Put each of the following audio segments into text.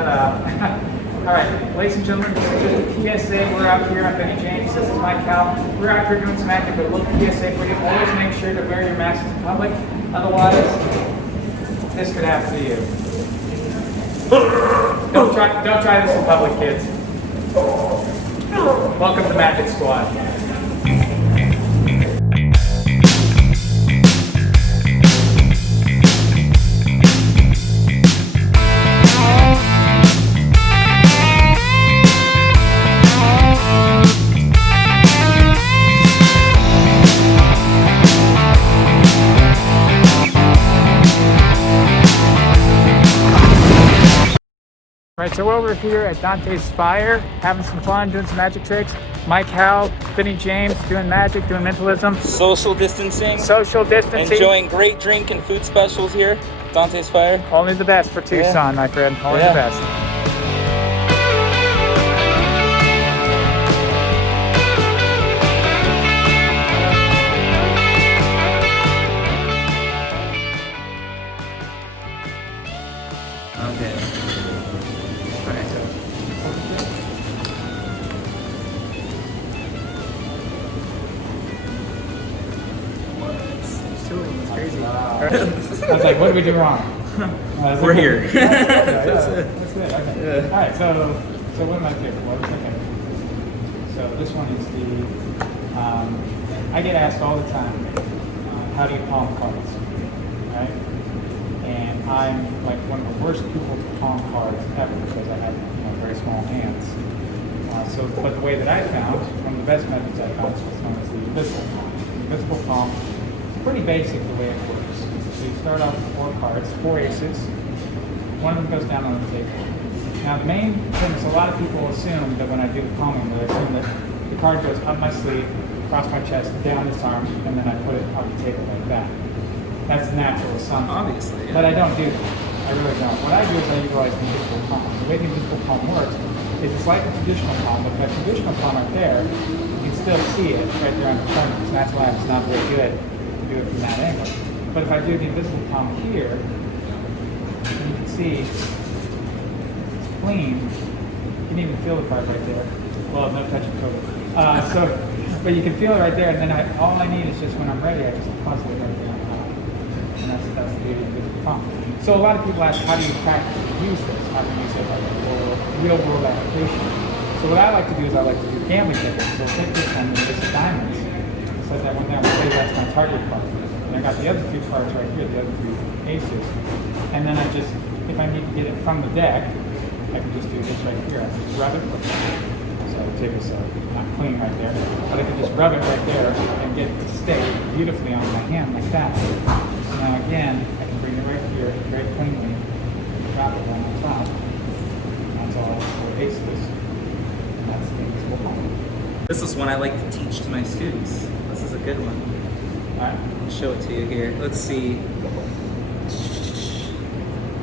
All right, ladies and gentlemen, this is the PSA. We're out here on Benny James. This is Mike Howell. We're out here doing some acting, but a little PSA for you. Always make sure to wear your masks in public. Otherwise, this could happen to you. Don't try this in public, kids. Welcome to Magic Squad. Right, so we're over here at Dante's Fire, having some fun, doing some magic tricks. Mike Howell, Benny James, doing magic, doing mentalism. Social distancing. Social distancing. Enjoying great drink and food specials here. Dante's Fire. Only the best for Tucson, my friend. Only the best. Okay. Crazy. I was like, what did we do wrong? We're here. That's it. Okay. Yeah. All right, so what am I thinking? What was I thinking? So this one is the, I get asked all the time, how do you palm cards, right? And I'm like one of the worst people to palm cards ever because I have very small hands. But the way that I found, one of the best methods I found was known as the invisible palm. The invisible palm, pretty basic the way it works. So you start off with 4 cards, 4 aces. One of them goes down on the table. Now the main thing is a lot of people assume that when I do the palming, they assume that the card goes up my sleeve, across my chest, down this arm, and then I put it on the table like that. That's the natural assumption. Obviously, yeah. But I don't do that. I really don't. What I do is I utilize the invisible palm. The way the invisible palm works is it's like a traditional palm, but that traditional palm right there, you can still see it right there on the front. So that's why it's not very good to do it from that angle. But if I do the invisible palm here, you can see it's clean. You can even feel the card right there. Well, no touching COVID. But you can feel it right there, and then all I need is just when I'm ready, I just puzzle it right there on top. And that's the beauty of the invisible palm. So a lot of people ask, how do you practically use this? How do you use it like a real world application? So what I like to do is I like to do gambling techniques. So I'll take this one, and this is diamonds. So that one there, say that's my target card. And I got the other 2 cards right here, the other 3 aces. And then I just, if I need to get it from the deck, I can just do this right here. I just rub it. So the table's not clean right there. But I can just rub it right there and get it to stay beautifully on my hand like that. So now again, I can bring it right here very cleanly. Drop it on the top. That's all 4 aces. And that's the invisible palm. This is one I like to teach to my students. This is a good one. Alright. I'll show it to you here. Let's see.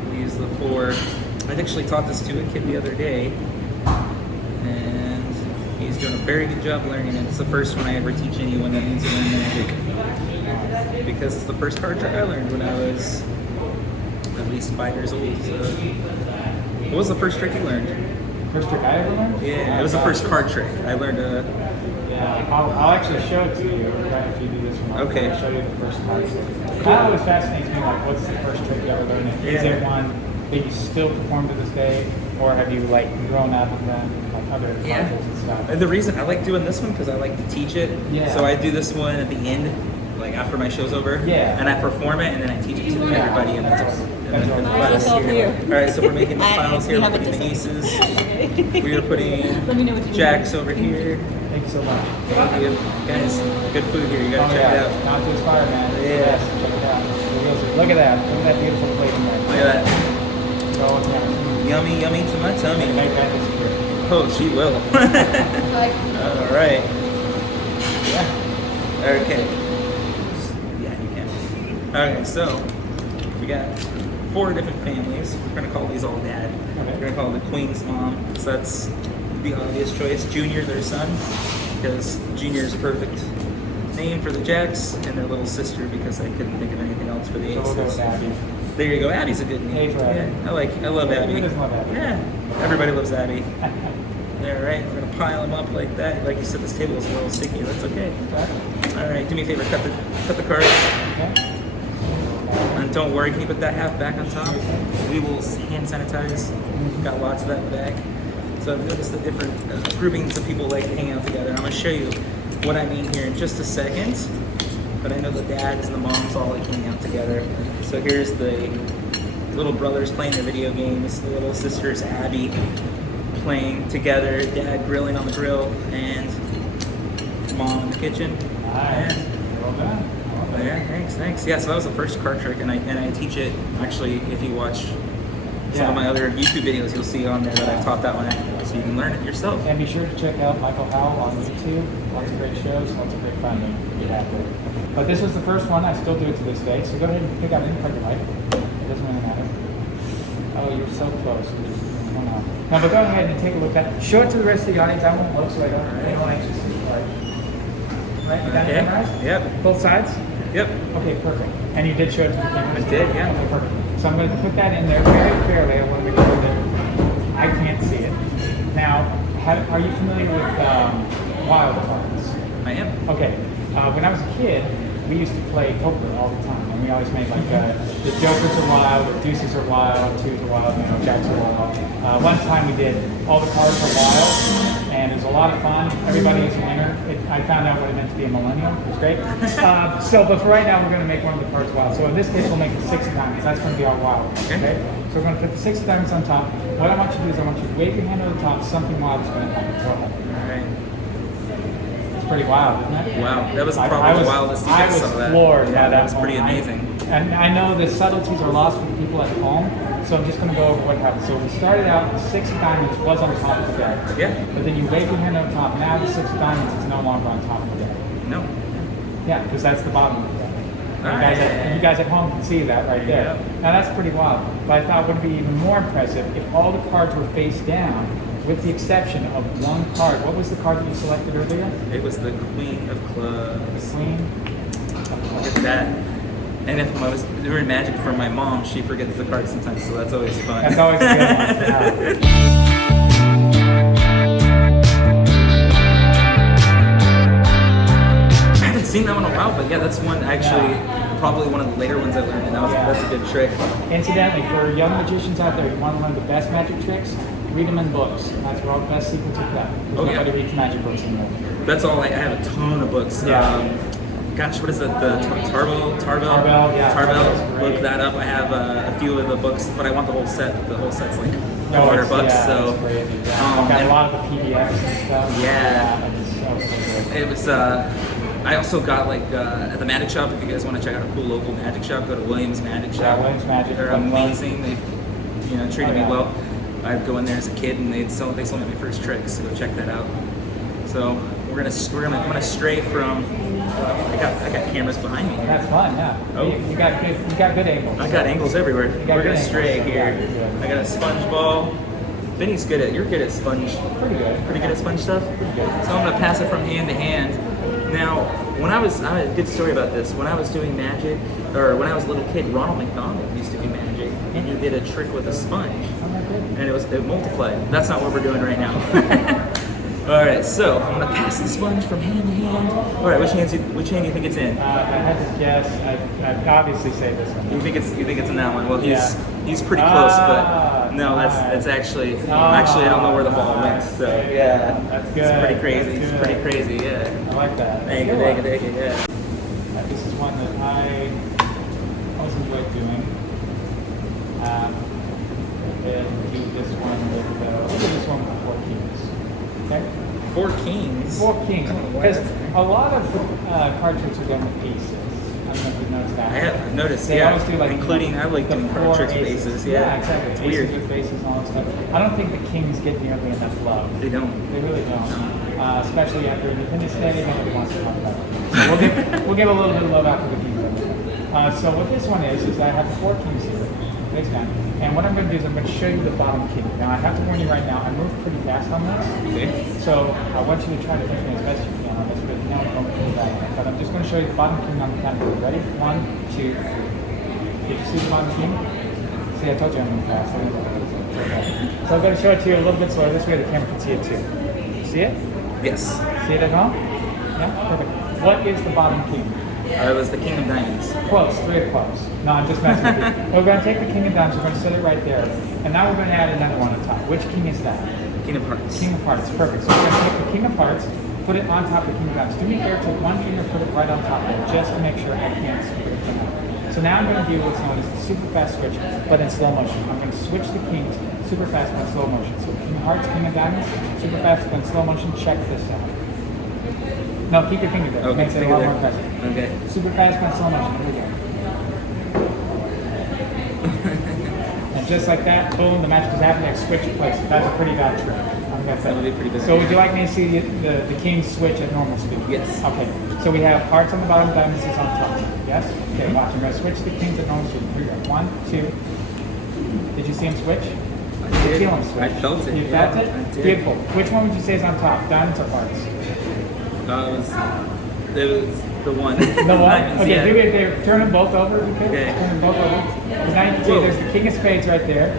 We use the 4. I actually taught this to a kid the other day, and he's doing a very good job learning it. It's the first one I ever teach anyone that needs to learn magic, because it's the first card trick I learned when I was at least 5 years old. So, what was the first trick you learned? First trick I ever learned? Yeah, it was the first card trick. I learned a... Yeah, I'll actually show it to you right if you do this one. Okay. I'll show you the first card trick. That always fascinates me, like, what's the first trick you ever learned? Is it one that you still perform to this day, or have you, like, grown up and done, like, other card tricks and stuff? The reason I like doing this one, because I like to teach it. Yeah. So I do this one at the end, like after my show's over. Yeah. And I perform it, and then I teach it to everybody in the class here. All right, so we're making the piles here. We're putting the aces. We are putting jacks over here. Thank you so much. Thank you. Guys, good food here. You gotta check it out. Dante's Fire, man. Yeah. Check it out. Look at that. Look at that beautiful plate in there. Look at that. So what's next? Yummy, yummy to my tummy. Make that disappear. Oh, she will. All right. Yeah. Okay. Yeah, you can. Okay, so we got 4 different families. We're gonna call these all dad. Okay. We're gonna call the Queen's mom. So that's the obvious choice. Junior, their son, because Junior is a perfect name for the Jacks, and their little sister because I couldn't think of anything else for the So we'll go with aces. Abby. There you go. Abby's a good name. A for Abby. Yeah, I love Abby. Who doesn't love Abby? Yeah, everybody loves Abby. There, right? We're gonna pile them up like that. Like you said, this table is a little sticky. That's okay. Okay. All right, do me a favor. Cut the cards. Okay. And don't worry, can you put that half back on top? We will hand sanitize. Got lots of that in the back. So I've noticed the different groupings of people like to hang out together. I'm gonna show you what I mean here in just a second. But I know the dads and the moms all like hanging out together. So here's the little brothers playing their video games, the little sisters Abby playing together, dad grilling on the grill, and mom in the kitchen. Nice. Well done. Yeah, thanks. Yeah, so that was the first card trick, and I teach it. Actually, if you watch some of my other YouTube videos, you'll see on there that I've taught that one out, so you can learn it yourself. And be sure to check out Michael Howell on YouTube. Lots of great shows, lots of great fun to get after. But this was the first one. I still do it to this day. So go ahead and pick out any card you like. It doesn't really matter. Oh, you're so close. Hold on. Now, but go ahead and take a look at it. Show it to the rest of the audience. I won't look so I don't anxious to see the card. Right? You got it memorized? Yep. Both sides? Yep. Okay, perfect. And you did show it to the camera? I did, yeah. Okay, perfect. So I'm going to put that in there very fairly. I want to make sure that I can't see it. Now, are you familiar with wild cards? I am. Okay. When I was a kid, we used to play poker all the time, and we always made like the jokers are wild, the deuces are wild, twos are wild, jacks are wild. One time we did all the cards are wild, and it was a lot of fun. Everybody is a winner. I found out what it meant to be a millennial. It was great. But for right now, we're going to make one of the cards wild. So in this case, we'll make the 6 of diamonds. That's going to be our wild. Okay? So we're going to put the 6 of diamonds on top. What I want you to do is I want you to wave your hand on the top. Something wild is going to happen. Go ahead. All right. Pretty wild, isn't it? Wow, that was probably the wildest thing I saw. I was floored by that. That was pretty amazing. And I know the subtleties are lost for the people at home, so I'm just going to go over what happened. So we started out, the 6 of diamonds was on top of the deck. Yeah. But then you wave your hand on top. Now the 6 of diamonds is no longer on top of the deck. No. Yeah, because that's the bottom of the deck. You guys at home can see that right there. Yeah. Now that's pretty wild. But I thought it would be even more impressive if all the cards were face down, with the exception of one card. What was the card that you selected earlier? It was the Queen of Clubs. The Queen. Look at that. And if I was doing magic for my mom, she forgets the cards sometimes, so that's always fun. That's always a good one. I haven't seen that one in a while, but yeah, that's one actually, probably one of the later ones I learned, and that's a good trick. Incidentally, for young magicians out there who want to learn the best magic tricks, read them in books. That's where all the best secrets are kept. Nobody reads magic books anymore. That's all. I have a ton of books. Gosh, what is it? The Tarbell? Yeah. Look that up. I have a few of the books, but I want the whole set. The whole set's like $100 bucks. Yeah, so I've got a lot of the PDFs and stuff. Yeah. It's so good. It was. I also got like at the magic shop. If you guys want to check out a cool local magic shop, go to Williams Magic Shop. Yeah, Williams Magic. They're amazing. They, treated me well. I'd go in there as a kid, and they sold me my first tricks. So go check that out. So I'm gonna stray from. I got cameras behind me. That's fun, yeah. Oh. You got good angles. I got angles everywhere. We're gonna stray here. Yeah. I got a sponge ball. Benny's you're good at sponge. Pretty good. Pretty good at sponge stuff. Pretty good. So I'm gonna pass it from hand to hand. Now, I have a good story about this. When I was doing magic, or when I was a little kid, Ronald McDonald used to do magic, and he did a trick with a sponge, and it multiplied. That's not what we're doing right now. All right, so I'm gonna pass the sponge from hand to hand. All right, which hand do you think it's in? If I had to guess, I'd obviously say this one. You think it's in that one? Well, he's pretty close, but no, that's actually I don't know where the ball went. So yeah, that's good. It's pretty crazy. That's It's pretty crazy. Yeah. I like that. Thank you. Yeah. This is one that I always enjoyed doing. And do this one with look at this one with 4 kings. Okay. 4 kings. 4 kings. Because a lot of card tricks are done with pieces. I don't know if you've noticed that. I have noticed, They always do like including I like doing card tricks with aces. Yeah, exactly. It's Aces weird. with faces and all that stuff. I don't think the kings get nearly enough love. They don't. They really don't. Especially after Independence Day, nobody wants to talk about it. So we'll give a little bit of love after the kings. So what this one is I have 4 kings here, face down. And what I'm going to do is I'm going to show you the bottom king. Now I have to warn you right now, I move pretty fast on this. Okay. So I want you to try to think as best you can on this, but you don't really that. But I'm just going to show you the bottom king on the count of 3. Ready? 1, 2, 3. Did you see the bottom king? See, I told you I'm moving fast. Okay. So I'm going to show it to you a little bit slower. This way the camera can see it too. See it? Yes. See it at home? Yeah? Perfect. What is the bottom king? It was the King of Diamonds. Close. 3 of clubs. No, I'm just messing with you. We're going to take the king of diamonds. We're going to set it right there. And now we're going to add another one on top. Which king is that? King of Hearts. King of Hearts. Perfect. So we're going to take the king of hearts, put it on top of the king of diamonds. Do me a favor, take one finger, put it right on top of it, just to make sure I can't split it from out. So now I'm going to do what's known as the super fast switch, but in slow motion. I'm going to switch the kings super fast but in slow motion. So king of hearts, king of diamonds, super fast but in slow motion. Check this out. No, keep your finger there. Okay, Makes it a lot more impressive. Okay. Super fast but in slow motion. Here we go. And just like that, boom, the match is happening. I switch places. That's a pretty bad trick. That would be pretty good. So would you like me to see the king switch at normal speed? Yes. Okay. So we have hearts on the bottom, diamonds is on top. Yes? Okay, watch. I'm going to switch the kings at normal speed. Here we go. 1, 2. Did you see him switch? I did. Feel him switch. I felt it. You felt it? I did. Beautiful. Which one would you say is on top? Diamonds or hearts? It was the one. The one? Diamonds, Okay, yeah. do me a favor. Turn them both over if you could. Okay. Turn them both over. Because now you can see Whoa. there's the king of spades right there.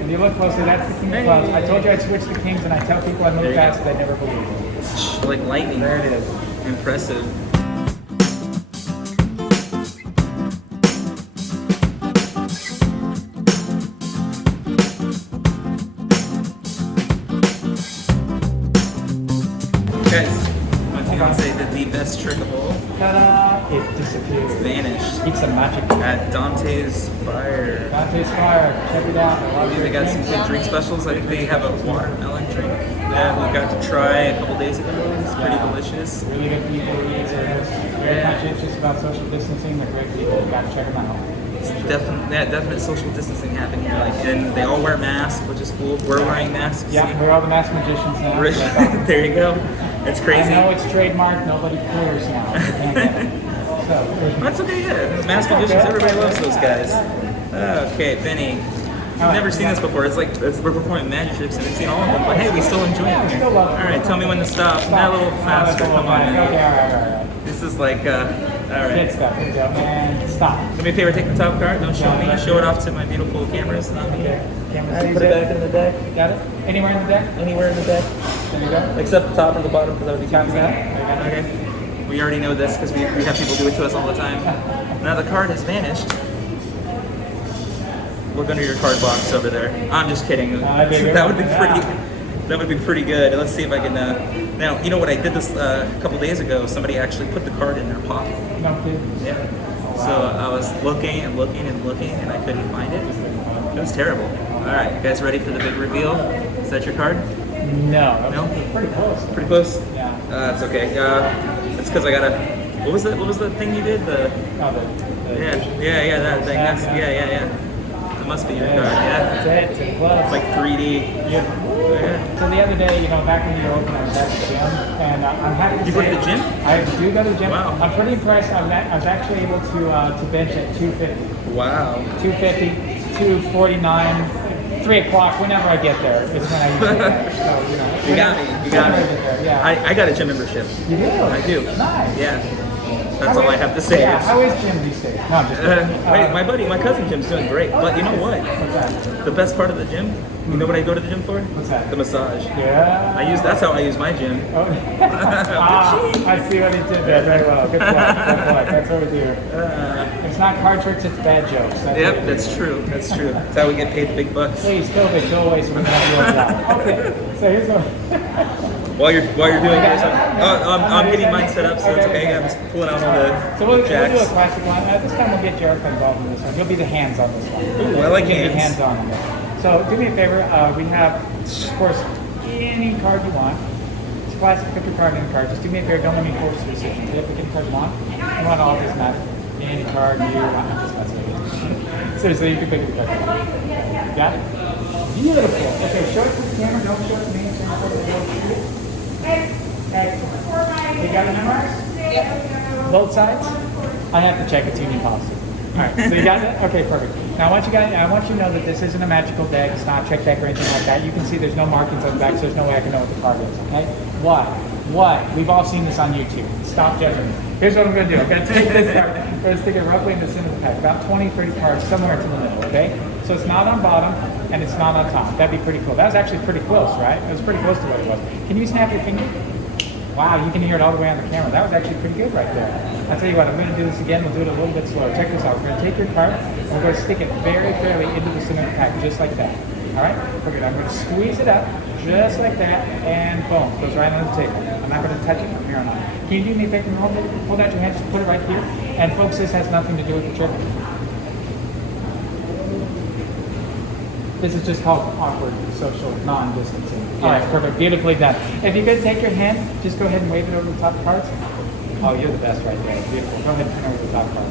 And you look closely, that's the king of clubs. I told you I'd switch the kings, and I tell people I There move you fast, go. they never believe it. Like lightning. There it is. Impressive. Guys, my fiance did the best trick of all. Ta-da! It disappeared. Vanished. Keep some magic. At Dante's Fire. Dante's Fire. Check it out. I love They your got some drinks. good drink specials. I think they have a watermelon drink that we got to try a couple days ago. It's pretty delicious. Really good people, really serious. Very Yeah. conscientious about social distancing. They're great people. You got to check them out. Definite social distancing happening here. Like, and they all wear masks, which is cool. We're wearing masks. Yeah, see? we're all the masked magicians now. There you go. It's crazy. I know it's trademarked. Nobody cares now. You can't get it. So, That's okay, yeah. Mask magicians, everybody loves those guys. Okay, Benny. You've never seen this before. It's like we're performing magic tricks and we've seen all of them, but hey, we still enjoy it here. All right, tell me when to stop. Not a little faster. Come on. Okay, all right. This is like, all Good right. stuff. Here we go. And stop. Do me a favor, take the top card. Don't show me. Show it off to my beautiful cameras. Not me. Okay. Camera, Put it back in the deck. Got it? Anywhere in the deck? Anywhere in the deck, There you go. except the top or the bottom, because that would be Copy confusing. that. Okay. We already know this because we have people do it to us all the time. Now the card has vanished. Look under your card box over there. I'm just kidding. That would be pretty. That would be pretty good. Let's see if I can. Now, you know what? I did this a couple days ago. Somebody actually put the card in their pocket. No kidding. Yeah. So I was looking and looking and looking, and I couldn't find it. It was terrible. All right, you guys ready for the big reveal? Is that your card? No. No? Pretty close. Pretty close. Yeah. That's okay. It's because I gotta. What was the thing you did? The Oh, yeah, that thing. That's yeah. It must be your card. Yeah. That's it. It's close. It's like 3D. Yeah. Yeah. So the other day, back when you were open, I was at the gym, and I'm happy to You say go to the gym? I do go to the gym. Wow. I'm pretty impressed. I was actually able to bench at 250. Wow. 250, 249, 3 o'clock, whenever I get there, is when I usually bench. So, You got me. You got whenever I me. get there, yeah. I got a gym membership. You do? I do. Nice. Yeah. That's all I have to say. Yeah, It's- how is gym these days? No, I'm just kidding. my cousin Jim's doing great. But you know what? What's that? The best part of the gym, you know what I go to the gym for? What's that? The massage. Yeah. That's how I use my gym. Oh. I see what he did there very well. Good point. That's what we do. It's not card tricks, it's bad jokes. That's what Yep, we do. that's true. That's true. That's how we get paid the big bucks. Please, COVID, go away so we can have your job. Okay, so here's what. While you're doing yours, I'm getting mine set up, so it's okay. I'm just pulling out all the So we'll do a jacks. classic one. This time we'll get Jericho involved in this one. You'll be the hands on this one. Ooh, I like You'll be hands. hands on this. So do me a favor. We have, of course, any card you want. It's classic. Pick your card, any card. Just do me a favor. Don't let me force the decision. You pick any card you want. You want all this matter. Any card you want. Seriously, you can pick any card you want. Got it? Beautiful. Okay, show it to the camera. Don't show it to me. Excellent. You got it memorized? Yep. Both sides? I have to check. It's Union Policy. Alright, so you got it? Okay, perfect. Now I want you to know that this isn't a magical deck, it's not a trick deck or anything like that. You can see there's no markings on the back, so there's no way I can know what the card is, okay? What? We've all seen this on YouTube. Stop judging me. Here's what I'm going to do. I'm going to take this card, I'm going to stick it roughly in the center of the pack, about 20, 30 cards, somewhere in the middle, okay? So it's not on bottom, and it's not on top. That'd be pretty cool. That was actually pretty close, right? It was pretty close to what it was. Can you snap your finger? Wow, you can hear it all the way on the camera. That was actually pretty good right there. I'll tell you what, I'm going to do this again. We'll do it a little bit slower. Check this out. We're going to take your card, and we're going to stick it very fairly into the center of the pack, just like that. All right? We're I'm going to squeeze it up, just like that, and boom, goes right on the table. I'm not going to touch it from here on out. Can you do me a favor and hold out your hand, just put it right here? And folks, this has nothing to do with the trick. This is just called awkward social non-distancing. All right, perfect, beautifully done. If you could take your hand, just go ahead and wave it over the top cards. Oh, you're the best right there. Beautiful. Go ahead and turn over the top card.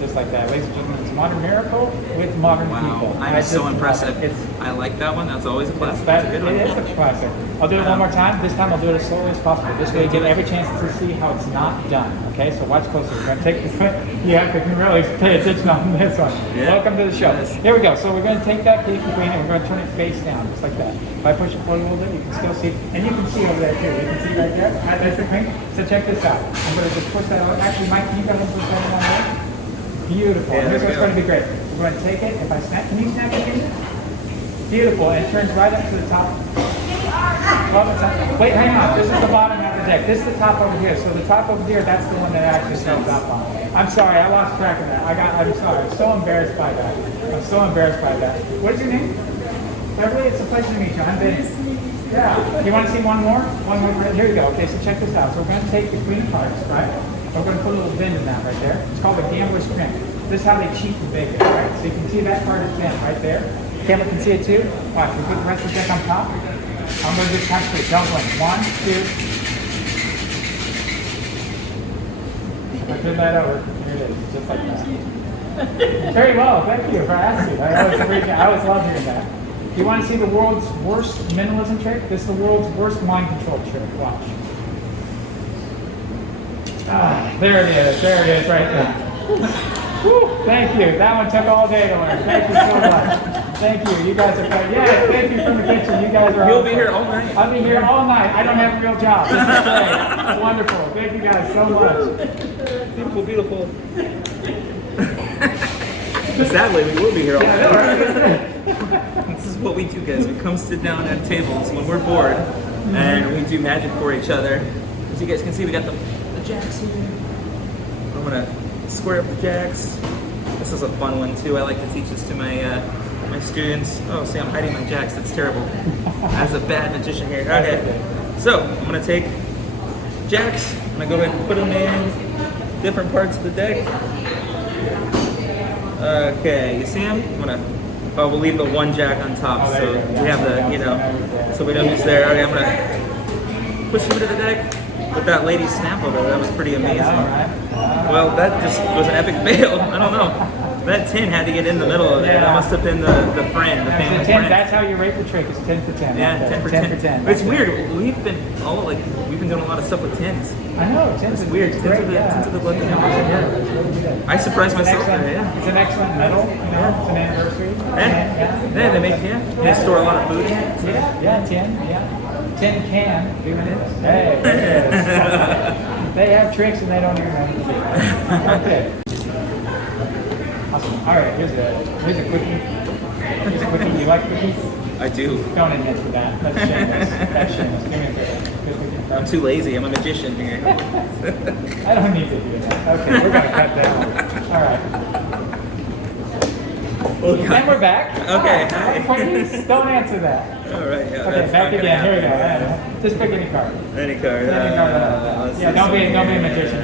Just like that. Ladies and gentlemen, it's Modern Miracle with modern people. I'm so impressive. I like that one. That's always a classic. It is a classic. I'll do it one more time. This time I'll do it as slowly as possible. This way you get every chance to see how it's not done. Okay, so watch closely. We're going to take the foot. You have to really pay attention on this one. Yeah. Welcome to the show. Yes. Here we go. So we're going to take that pinky queen and we're going to turn it face down, just like that. If I push it forward a little bit, you can still see. And you can see over there too. You can see right there. That's the queen. So check this out. I'm going to just push that over. Actually, Mike, can you go ahead and push that one there? Beautiful. Yeah, here's what's going to be great. We're going to take it. If I snap, can you snap it in? Beautiful. And it turns right up to the top. Wait, hang on. This is the bottom of the deck. This is the top over here. So the top over here, that's the one that actually comes up on. I'm sorry, I lost track of that. I'm sorry. I'm so embarrassed by that. I'm so embarrassed by that. What is your name? Beverly, it's a pleasure to meet you. I'm Benny. Yeah. You want to see one more? One more. Here you go. Okay, so check this out. So we're going to take the queen of hearts, right? We're going to put a little bend in that right there. It's called a gambler's crimp. This is how they cheat the big, right? So you can see that card is bent right there. Camera can see it too. Watch, we put the rest of the deck on top. I'm going to just touch it. Don't blink. 1, 2. I turn that over. Here it is, just like that. Very well. Thank you for asking. I always love hearing that. You want to see the world's worst minimalism trick? This is the world's worst mind control trick. Watch. Ah, there it is. There it is right there. Woo, thank you. That one took all day to learn. Thank you so much. Thank you. You guys are great. Yes, thank you from the kitchen. You guys are You'll be here all night. I'll be here all night. I don't have a real job. This is great. It's wonderful. Thank you guys so much. Beautiful, beautiful. Sadly, we will be here all night. This is what we do, guys. We come sit down at tables when we're bored, and we do magic for each other. As you guys can see, we got the jacks here. I'm gonna square up the jacks. This is a fun one too. I like to teach this to my my students. Oh, see, I'm hiding my jacks. That's terrible. As a bad magician here. Okay, so I'm gonna take jacks. I'm gonna go ahead and put them in different parts of the deck. Okay, you see them? I'm gonna. Oh, we'll leave the one jack on top, so we have the, so we don't use there. Okay, I'm gonna push them into the deck. With that lady snap over, that was pretty amazing. Well, that just was an epic fail. I don't know. That 10 had to get in the middle of there. That must have been the friend, the family friend. That's how you rate the trick. It's 10 for 10. Yeah, 10 for 10. It's weird. We've been doing a lot of stuff with 10s. I know. 10's it's weird. 10's the lucky number. I surprised myself today. Yeah. It's an excellent medal. It's an anniversary. Yeah, they make They store a lot of food in it. Yeah, 10. Yeah. 10 can do this. Hey, there it is. They have tricks and they don't even have to do. Okay. Awesome. All right, here's a quickie. Here's a quickie. You like cookies? I do. Don't admit to that. That's shameless. That's shameless. Give me a favor. I'm too lazy. I'm a magician here. I don't need to do that. Okay, we're going to cut that out. All right. And we're back. Okay. Please don't answer that. All right. Yeah, okay, back again. Here we go. Just pick any card. Any card. Yeah, don't be a magician.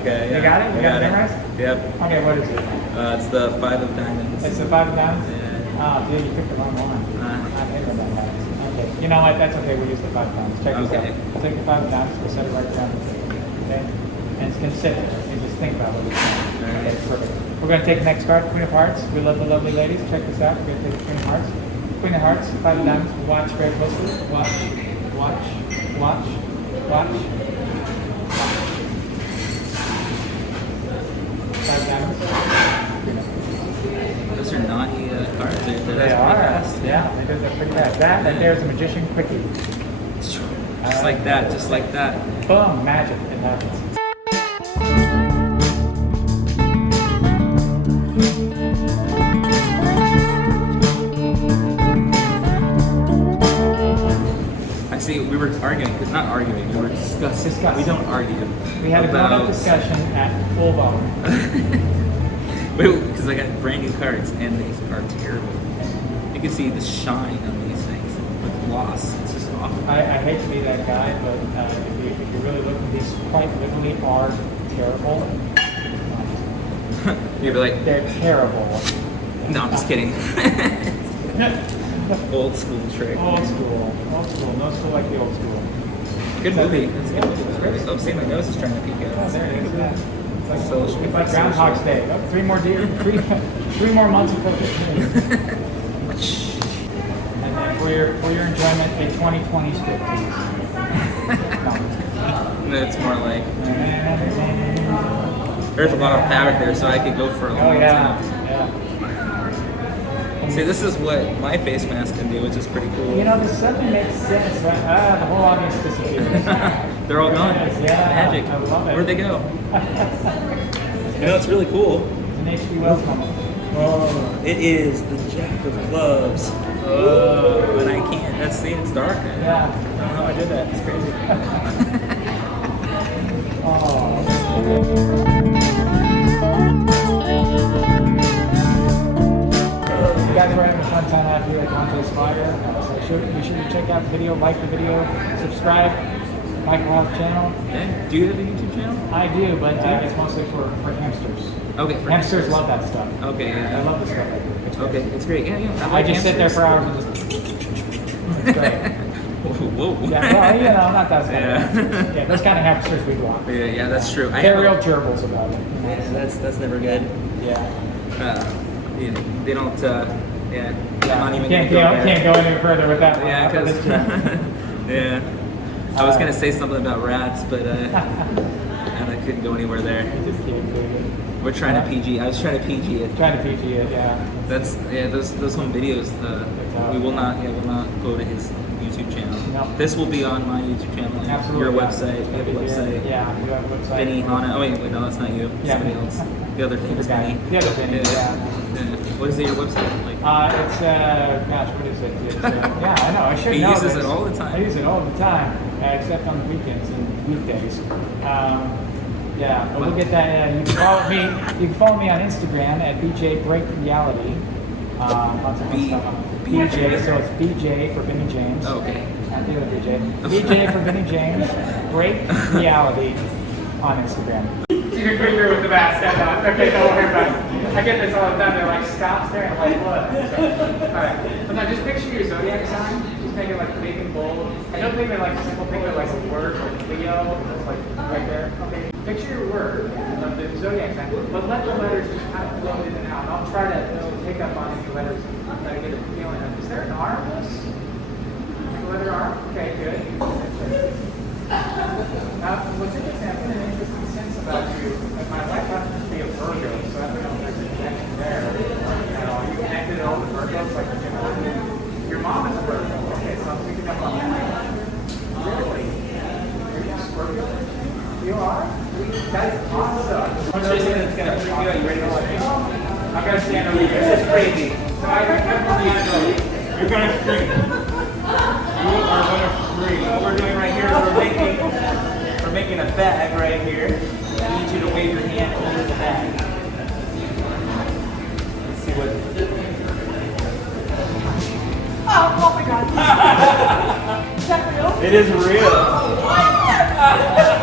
Okay. Yeah. You got it? You got it memorized? Yep. Okay, what is it? It's the 5 of diamonds. It's the 5 of diamonds? Yeah. Oh, dude, you picked the wrong one. I hate when that happens. Okay. You know what? That's okay. We'll use the 5 of diamonds. Check this out. We'll take the 5 of diamonds. We'll set it right down. Okay? And it's consider it. And just think about what it's doing. Okay, perfect. We're going to take the next card, Queen of Hearts. We love the lovely ladies. Check this out. We're going to take the Queen of Hearts. Queen of Hearts, 5 of diamonds. Watch very closely. Watch. 5 of diamonds. those are naughty cards right there. They That's are. pretty fast. Yeah, they did that pretty fast. That there's a magician quickie. Just like that, just like that. Boom, magic. It happens. I see. We were arguing, because not arguing, we were discussing. We don't argue. We had a grown-up discussion at full volume. Because I got brand new cards, and these are terrible. You can see the shine on these things with gloss. It's just awful. I hate to be that guy, but if you really look at these, quite literally are terrible. You'd be like, They're terrible. no, I'm just kidding. Old school trick. Old school. Old school. No school like the old school. Good movie. It's good. It's great. Oh, see, my nose is trying to peek out. Oh, there it is. Yeah. It's So- like Groundhog's Day. Oh, three more months of focus. And then for your enjoyment, a 2020 script, please. It's more like there's a lot of fabric there, so I could go for a long Oh yeah. time. Yeah. See, this is what my face mask can do, which is pretty cool. You know, this suddenly makes sense. Right? The whole audience disappears. They're all gone. Yeah, Magic. I love it. Where'd they go? You know, it's really cool. It's an H.P. Wells moment. Oh, it is the Jack of Clubs. Oh, and I can't. That's see, it's dark. Yeah. I don't know how I did that. It's crazy. Oh. You guys are having a fun time out here at Dante's Fire. So be sure to check out the video, like the video, subscribe, like our channel. Hey, do you have a YouTube channel? I do, but it's mostly for hamsters. Okay, for Hamsters love that stuff. Okay, yeah. I love the stuff. It's great. Okay, it's great. Yeah, yeah. I just sit there for hours and just. It's great. Whoa. Yeah, well, you know, not that kind Yeah. of hamsters. Yeah, those kind of hamsters we block. Yeah, that's true. They're real gerbils about it. Yeah, that's never good. Yeah. They don't. Yeah. I'm not even Can't gonna go there. go any further with that. Yeah, because yeah. I was gonna say something about rats, but and I couldn't go anywhere there. You just can't do it. We're trying to PG. I was trying to PG it. Trying to PG it, yeah. Those home videos. We will not go to his YouTube channel. No. This will be on my YouTube channel. And Absolutely. your yeah. website. You have a website. Yeah, you have a website. Benny Hanna. Oh wait, no, that's not you. Yeah. Somebody else. The other famous Benny. The other Benny, yeah. What is your website like? It's gosh, what is it? It's, yeah, I know. I should He know uses this. it all the time. I use it all the time, except on the weekends and weekdays. Yeah, but we'll get that. You can follow me. You can follow me on Instagram at BJ Break Reality. Lots of fun stuff. BJ, so it's BJ for Benny James. Oh, okay. Not the other BJ. BJ for Benny James. Break Reality on Instagram. You can quicker with the mask. Okay, don't worry about it. I get this all the time. They're like, stop staring. I'm like, what? So, all right. But now just picture your zodiac sign. Just make it like big and bold. I don't think they're like a simple thing. They're like a word like Leo. It's like right there. Okay. Picture your word of the zodiac sign, but let the letters just kind of float in and out. I'll try to pick up on any letters and try to get a feeling of. Is there an R in this? Like a letter R? Okay, good. What's interesting, I've got an interesting sense about you. Like my wife happens to be a Virgo, so I don't know if there's a connection there. Are you connected at all to Virgos? Like your mom is a Virgo. Okay, so I'm picking up on that. Really? Are you a Virgo? You are? That is awesome. What's your thing that's going to freak you out? You ready to watch? I'm going to stand over here. This is crazy. So I You're going to scream. You are going to scream. What we're doing right here is we're making a bag right here. I need you to wave your hand over the bag. Let's see what. Oh my God! Is that real? It is real. Oh my God!